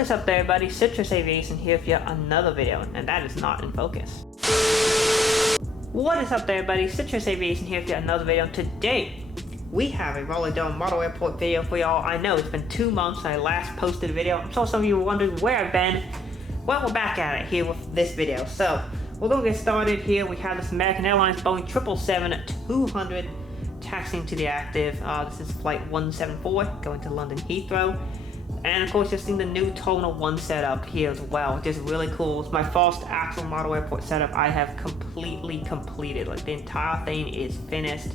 is up there, everybody? Citrus Aviation here with yet another video, and that is not in focus. What is up there, everybody? Citrus Aviation here with yet another video. Today, we have a Raleigh-Durham Model Airport video for y'all. I know it's been 2 months since I last posted a video. I'm sure some of you were wondering where I've been. Well, we're back at it here with this video. So, we're gonna get started here. We have this American Airlines Boeing 777-200 taxiing to the active. This is flight 174 going to London Heathrow. And of course, you're seeing the new Terminal 1 setup here as well, which is really cool. It's my first actual model airport setup I have completely completed. Like, the entire thing is finished.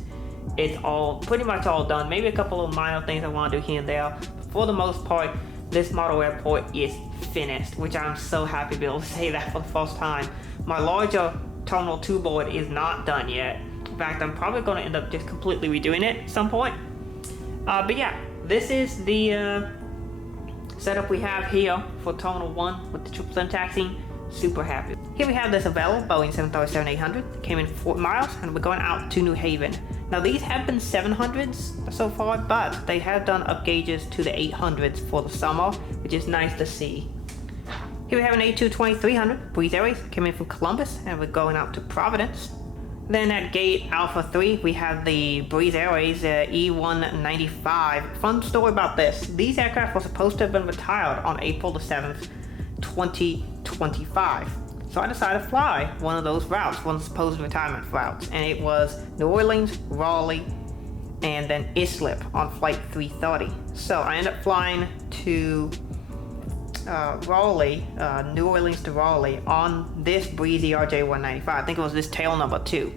It's all pretty much all done. Maybe a couple of minor things I want to do here and there. But for the most part, this model airport is finished, which I'm so happy to be able to say that for the first time. My larger Terminal 2 board is not done yet. In fact, I'm probably going to end up just completely redoing it at some point. But yeah, this is the setup we have here for Terminal 1 with the 777 taxiing. Super happy. Here we have this available Boeing 737-800. Came in 4 miles and we're going out to New Haven. Now these have been 700s so far, but they have done up gauges to the 800s for the summer, which is nice to see. Here we have an A220-300 Breeze Airways. Came in from Columbus and we're going out to Providence. Then at gate Alpha 3, we have the Breeze Airways E195. Fun story about this. These aircraft were supposed to have been retired on April the 7th, 2025. So I decided to fly one of those routes, one of the supposed retirement routes. And it was New Orleans, Raleigh, and then Islip on flight 330. So I ended up flying to Raleigh, New Orleans to Raleigh on this Breezy RJ195. I think it was this tail number 2.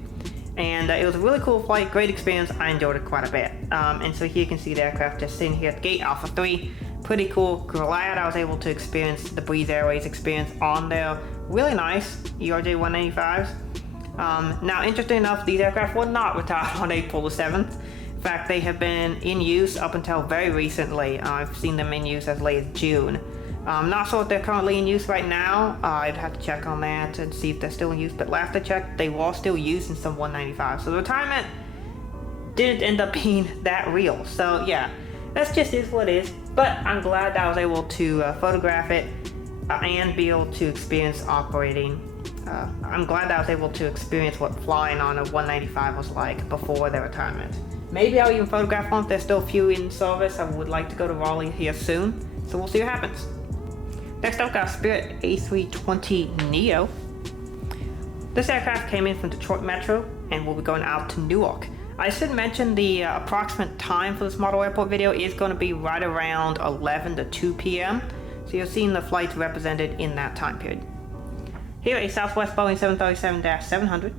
And it was a really cool flight, great experience. I enjoyed it quite a bit. And so here you can see the aircraft just sitting here at gate Alpha 3. Pretty cool. Glad I was able to experience the Breeze Airways experience on their really nice ERJ195s. Now, interesting enough, these aircraft were not retired on April the 7th. In fact, they have been in use up until very recently. I've seen them in use as late as June. I'm not sure if they're currently in use right now. I'd have to check on that and see if they're still in use, but last I checked, they were still used in some 195. So the retirement didn't end up being that real. So yeah, that's just is what it is. But I'm glad that I was able to photograph it and be able to experience operating. I'm glad that I was able to experience what flying on a 195 was like before their retirement. Maybe I'll even photograph one if there's still a few in service. I would like to go to Raleigh here soon, so we'll see what happens. Next up, we've got Spirit A320neo. This aircraft came in from Detroit Metro and will be going out to Newark. I should mention the approximate time for this model airport video is going to be right around 11 to 2 p.m. So you're seeing the flights represented in that time period. Here, a Southwest Boeing 737-700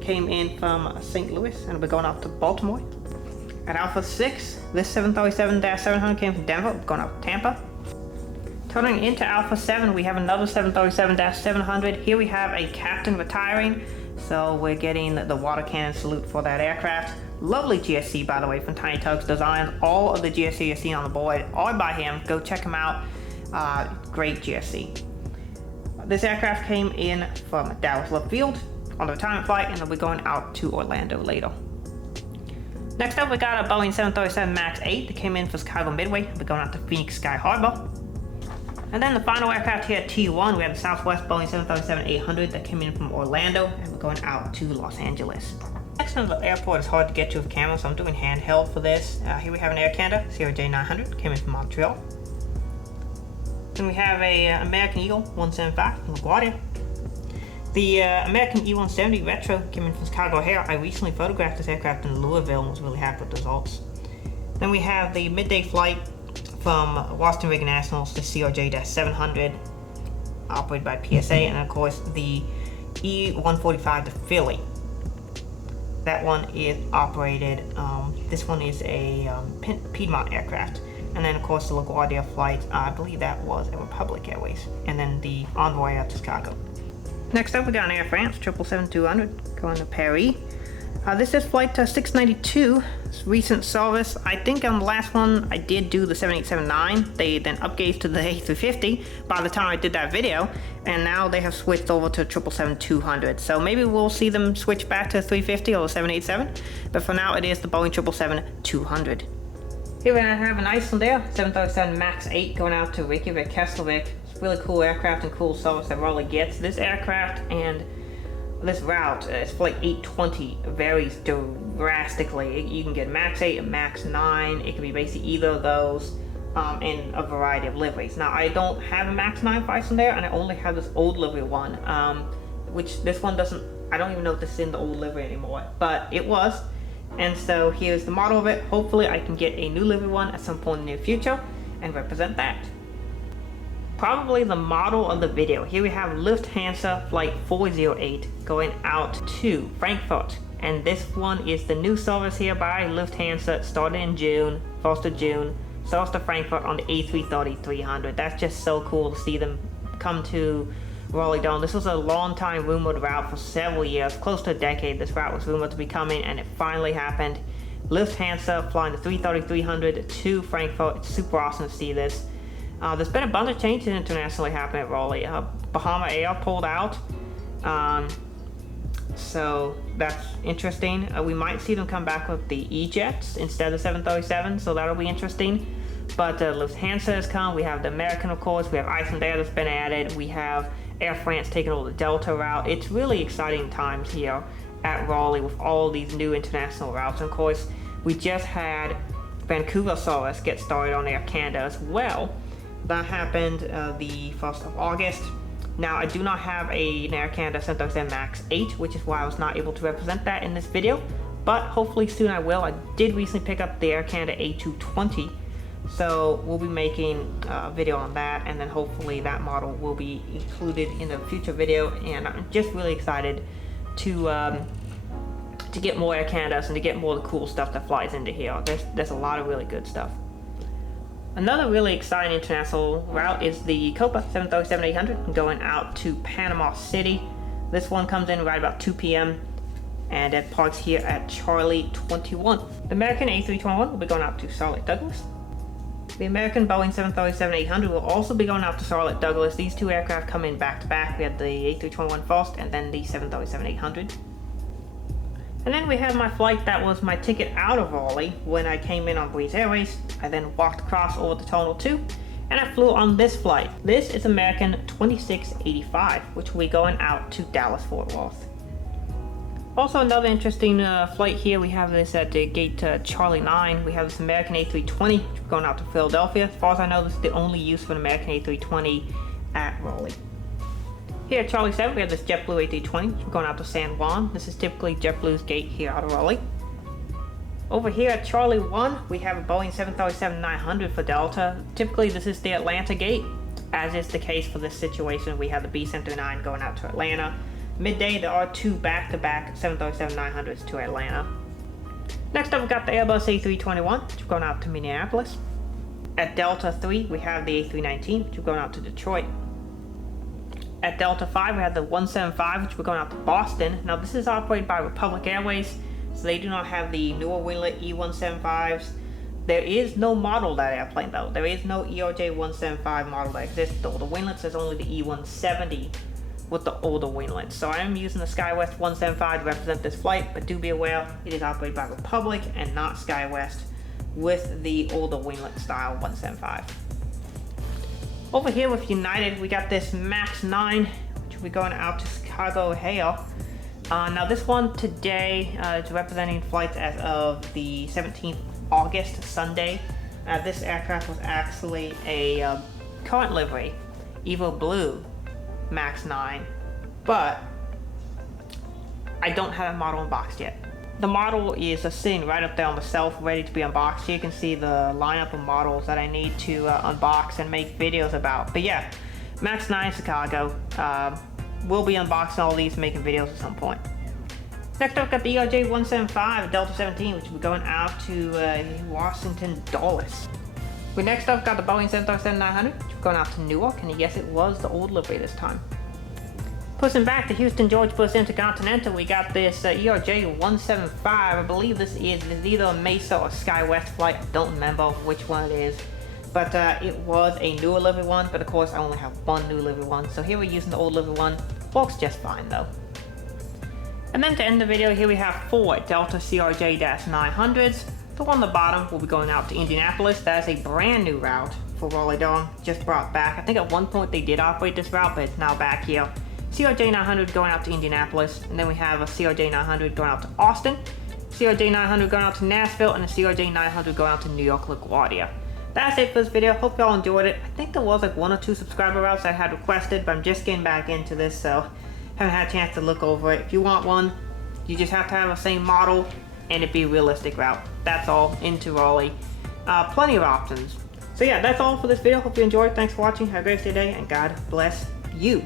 came in from St. Louis and we're going out to Baltimore. At Alpha 6, this 737-700 came from Denver, we're going out to Tampa. Turning into Alpha 7, we have another 737-700. Here we have a captain retiring, so we're getting the water cannon salute for that aircraft. Lovely GSC, by the way, from Tiny Tug's Designs. All of the GSC you're seeing on the board are by him. Go check him out. Great GSC. This aircraft came in from Dallas Love Field on the retirement flight, and then we're going out to Orlando later. Next up, we got a Boeing 737 MAX 8 that came in for Chicago Midway. We're going out to Phoenix Sky Harbor. And then the final aircraft here at T1, we have the Southwest Boeing 737-800 that came in from Orlando, and we're going out to Los Angeles. Next one, the airport is hard to get to with camera, so I'm doing handheld for this. Here we have an Air Canada CRJ900, came in from Montreal. Then we have a American Eagle 175 from LaGuardia. The American E170 Retro came in from Chicago O'Hare. I recently photographed this aircraft in Louisville and was really happy with the results. Then we have the midday flight from Washington Reagan Nationals, the CRJ-700, operated by PSA, and of course the E145 to Philly. That one is operated, this one is a Piedmont aircraft. And then of course the LaGuardia flight, I believe that was a Republic Airways. And then the Envoy out to Chicago. Next up we got an Air France 777-200 going to Paris. This is flight 692, it's recent service. I think on the last one I did do the 7879. They then upgauged to the A350 by the time I did that video, and now they have switched over to 777-200. So maybe we'll see them switch back to 350 or the 787, but for now it is the Boeing 777-200. Here we have an Icelandair 737 MAX 8 going out to Reykjavik, Keflavik. It's a really cool aircraft and cool service that Raleigh gets. This aircraft and this route, it's flight 820, varies drastically. You can get MAX 8 and MAX 9. It can be basically either of those in a variety of liveries. Now, I don't have a MAX 9 for Icelandair, and I only have this old livery one, which this one doesn't, I don't even know if this is in the old livery anymore, but it was. And so here's the model of it. Hopefully I can get a new livery one at some point in the near future and represent that. Probably the model of the video. Here we have Lufthansa flight 408 going out to Frankfurt. And this one is the new service here by Lufthansa. It started in June, 1st of June. Service to Frankfurt on the A330-300. That's just so cool to see them come to Raleigh-Durham. This was a long time rumored route for several years, close to a decade. This route was rumored to be coming, and it finally happened. Lufthansa flying the 330-300 to Frankfurt. It's super awesome to see this. There's been a bunch of changes internationally happening at Raleigh. Bahama Air pulled out, so that's interesting. We might see them come back with the E-Jets instead of 737, so that'll be interesting. But Lufthansa has come. We have the American, of course. We have Icelandair that's been added. We have Air France taking over the Delta route. It's really exciting times here at Raleigh with all these new international routes. And of course, we just had Vancouver service get started on Air Canada as well. That happened the 1st of August. Now, I do not have an Air Canada 737 MAX 8, which is why I was not able to represent that in this video. But hopefully soon I will. I did recently pick up the Air Canada A220. So we'll be making a video on that, and then hopefully that model will be included in a future video. And I'm just really excited to get more Air Canadas and to get more of the cool stuff that flies into here. There's a lot of really good stuff. Another really exciting international route is the Copa 737-800 going out to Panama City. This one comes in right about 2 p.m. and it parks here at Charlie 21. The American A321 will be going out to Charlotte Douglas. The American Boeing 737-800 will also be going out to Charlotte Douglas. These two aircraft come in back to back. We had the A321 first and then the 737-800. And then we have my flight that was my ticket out of Raleigh when I came in on Breeze Airways. I then walked across over to Terminal 2 and I flew on this flight. This is American 2685, which will be going out to Dallas-Fort Worth. Also, another interesting flight here, we have this at the gate Charlie 9. We have this American A320 going out to Philadelphia. As far as I know, this is the only use for an American A320 at Raleigh. Here at Charlie 7, we have this JetBlue A320 going out to San Juan. This is typically JetBlue's gate here out of Raleigh. Over here at Charlie 1, we have a Boeing 737-900 for Delta. Typically, this is the Atlanta gate. As is the case for this situation, we have the B-79 going out to Atlanta. Midday, there are two back-to-back 737-900s to Atlanta. Next up, we've got the Airbus A321, which is going out to Minneapolis. At Delta 3, we have the A319, which is going out to Detroit. At Delta 5, we have the 175, which we're going out to Boston. Now, this is operated by Republic Airways, so they do not have the newer winglet E175s. There is no model of that airplane, though. There is no ERJ 175 model that exists, though. The winglets is only the E170 with the older winglets. So I am using the SkyWest 175 to represent this flight, but do be aware, it is operated by Republic and not SkyWest with the older winglet style 175. Over here with United, we got this MAX 9, which will be going out to Chicago O'Hare. Now this one today is representing flights as of the 17th August, Sunday. This aircraft was actually a current livery, Evo Blue MAX 9, but I don't have a model unboxed yet. The model is sitting right up there on the shelf, ready to be unboxed. Here you can see the lineup of models that I need to unbox and make videos about. But yeah, MAX 9 Chicago. We'll be unboxing all these, making videos at some point. Next up, got the ERJ 175 Delta 17, which will be going out to Washington Dulles. We next up got the Boeing 737-900, which is going out to Newark, and yes, it was the old livery this time. Pushing back to Houston George Bush Intercontinental, we got this ERJ 175. I believe this is either a Mesa or SkyWest flight. I don't remember which one it is, but it was a newer livery one. But of course, I only have one new livery one, so here we're using the old livery one. Works just fine though. And then to end the video, here we have 4 Delta CRJ-900s. The one on the bottom will be going out to Indianapolis. That is a brand new route for Raleigh-Durham, just brought back. I think at one point they did operate this route, but it's now back here. CRJ 900 going out to Indianapolis, and then we have a CRJ 900 going out to Austin, CRJ 900 going out to Nashville, and a CRJ 900 going out to New York LaGuardia. That's it for this video. Hope y'all enjoyed it. I think there was like 1 or 2 subscriber routes I had requested, but I'm just getting back into this, so haven't had a chance to look over it. If you want one, you just have to have the same model and it be a realistic route. That's all into Raleigh. Plenty of options. So yeah, that's all for this video. Hope you enjoyed. Thanks for watching. Have a great day, and God bless you.